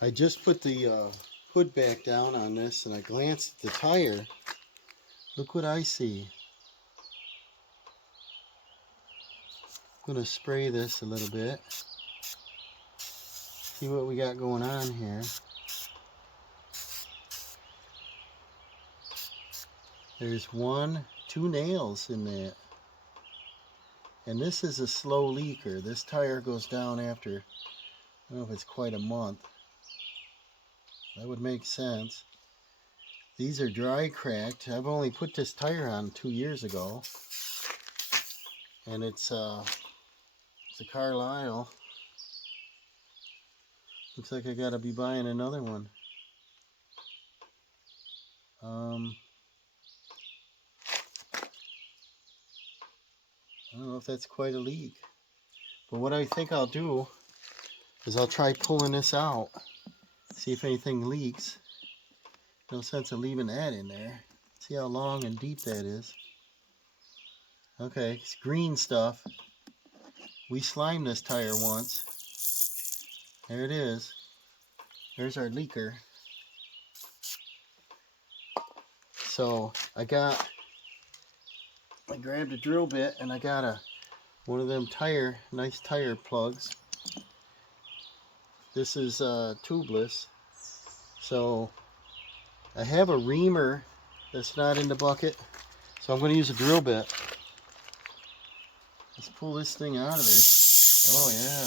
I just put the hood back down on this and I glanced at the tire. Look what I see. I'm going to spray this a little bit. See what we got going on here. There's 2 nails in that. And this is a slow leaker. This tire goes down after, I don't know if it's quite a month. That would make sense. These are dry cracked. I've only put this tire on 2 years ago. And it's a Carlisle. Looks like I gotta be buying another one. I don't know if that's quite a leak. But what I think I'll do is I'll try pulling this out. See if anything leaks. No sense of leaving that in there. See how long and deep that is. Okay, it's green stuff. We slimed this tire once. There it is. There's our leaker. So I grabbed a drill bit and I got one of them nice tire plugs. This is tubeless. So I have a reamer that's not in the bucket. So I'm going to use a drill bit. Let's pull this thing out of there. Oh yeah.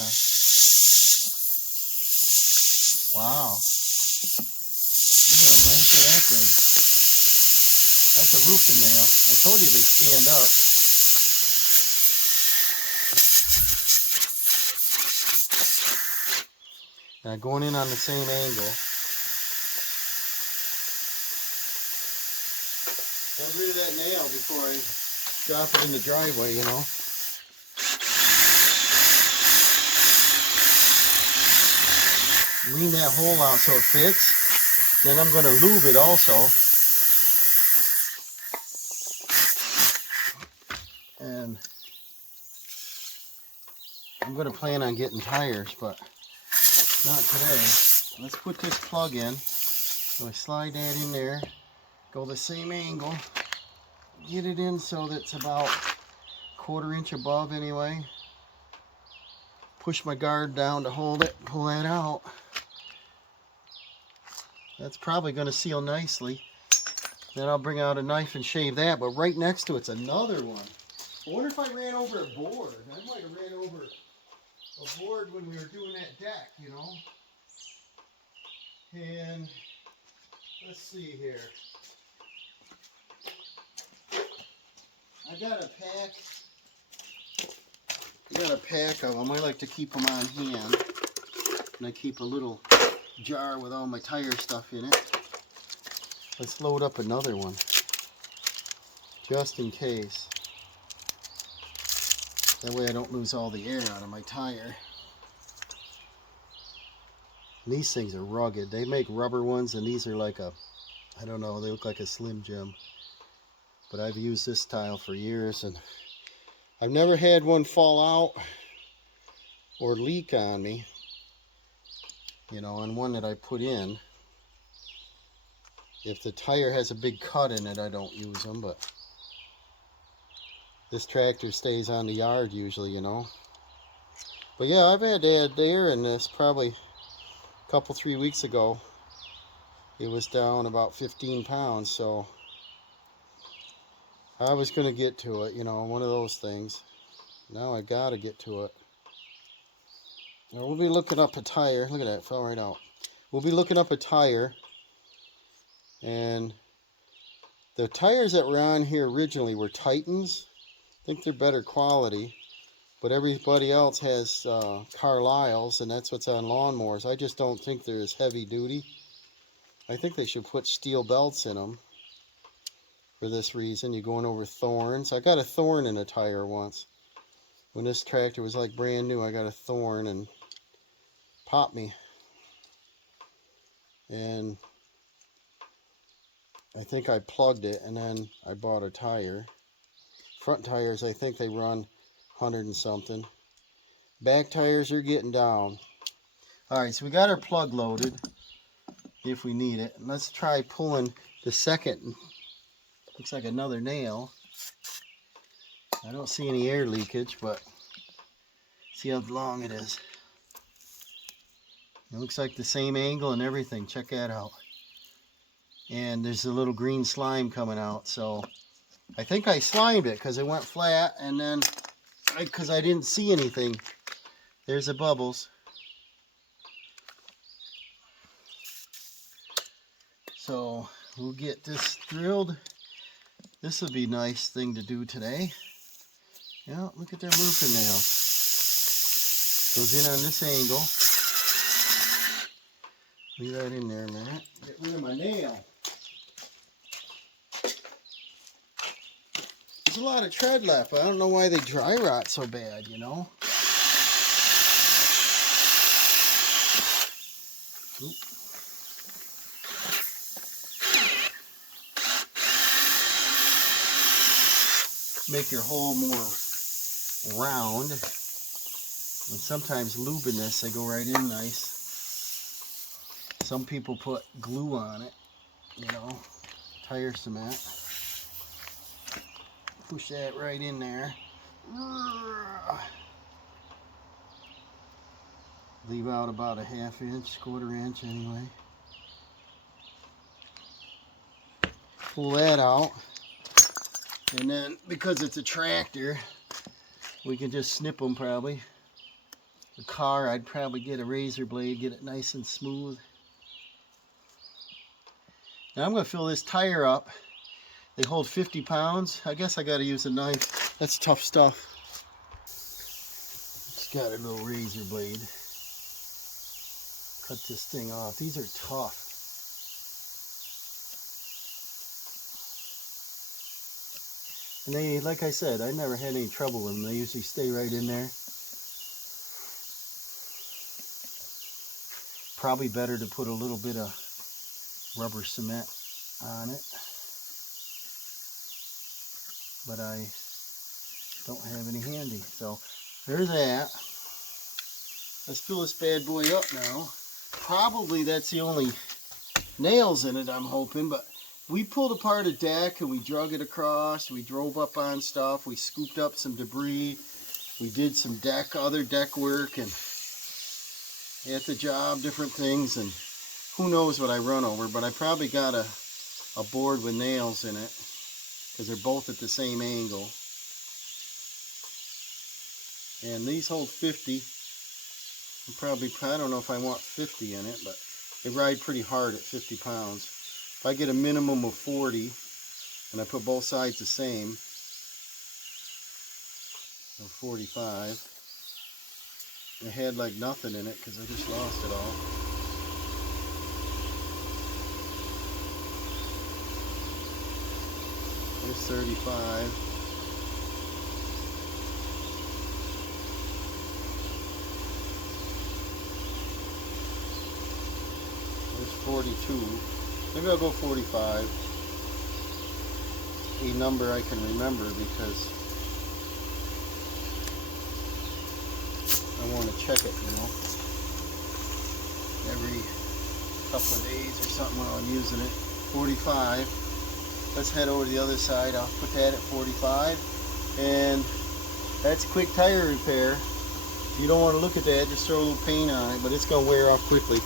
Wow. Look at the length of that thing. That's a roofing nail. I told you they stand up. Now going in on the same angle. Get rid of that nail before I drop it in the driveway, you know. Lean that hole out so it fits. Then I'm going to lube it also. And I'm going to plan on getting tires, but not today. Let's put this plug in. So I slide that in there. Go the same angle. Get it in so that's about 1/4 inch above anyway. Push my guard down to hold it. Pull that out. That's probably going to seal nicely. Then I'll bring out a knife and shave that. But right next to it's another one. I wonder if I ran over a board. I might have ran over a board when we were doing that deck, you know. And let's see here. I got a pack of them. I like to keep them on hand. And I keep a little jar with all my tire stuff in it. Let's load up another one. Just in case. That way I don't lose all the air out of my tire. And these things are rugged. They make rubber ones and these are like I don't know, they look like a Slim Jim. But I've used this tile for years and I've never had one fall out or leak on me. You know, on one that I put in. If the tire has a big cut in it, I don't use them, but this tractor stays on the yard usually, you know. But yeah, I've had to add air in this probably a couple, 3 weeks ago. It was down about 15 pounds, so I was going to get to it, you know, one of those things. Now I got to get to it. Now we'll be looking up a tire. Look at that, it fell right out. We'll be looking up a tire. And the tires that were on here originally were Titans. I think they're better quality. But everybody else has Carlisles, and that's what's on lawnmowers. I just don't think they're as heavy duty. I think they should put steel belts in them. For this reason, you're going over thorns. I got a thorn in a tire once. When this tractor was like brand new, I got a thorn and popped me. And I think I plugged it and then I bought a tire. Front tires, I think they run 100 and something. Back tires are getting down. Alright, so we got our plug loaded if we need it. Let's try pulling the second. Looks like another nail. I don't see any air leakage, but see how long it is. It looks like the same angle and everything. Check that out. And there's a little green slime coming out. So I think I slimed it because it went flat, and then because I didn't see anything. There's the bubbles. So we'll get this drilled. This will be a nice thing to do today. Yeah, look at that roofing nail. Goes in on this angle. Leave that in there a minute. Get rid of my nail. There's a lot of tread left. I don't know why they dry rot so bad, you know. Oop. Make your hole more round. And sometimes lubing this, they go right in nice. Some people put glue on it, you know, tire cement. Push that right in there. Leave out about a ½ inch, quarter inch anyway. Pull that out. And then, because it's a tractor, we can just snip them probably. The car, I'd probably get a razor blade, get it nice and smooth. Now I'm going to fill this tire up. They hold 50 pounds. I guess I got to use a knife. That's tough stuff. Just got a little razor blade. Cut this thing off. These are tough. And they, like I said, I never had any trouble with them. They usually stay right in there. Probably better to put a little bit of rubber cement on it. But I don't have any handy. So there's that. Let's fill this bad boy up now. Probably that's the only nails in it, I'm hoping, but we pulled apart a deck and we drug it across. We drove up on stuff. We scooped up some debris. We did some other deck work and at the job, different things, and who knows what I run over, but I probably got a board with nails in it because they're both at the same angle. And these hold 50. I don't know if I want 50 in it, but they ride pretty hard at 50 pounds. If I get a minimum of 40 and I put both sides the same, or 45, it had like nothing in it because I just lost it all. There's 35. There's 42. Maybe I'll go 45. A number I can remember because I want to check it, you know, every couple of days or something when I'm using it. 45. Let's head over to the other side. I'll put that at 45. And that's quick tire repair. If you don't want to look at that, just throw a little paint on it, but it's going to wear off quickly.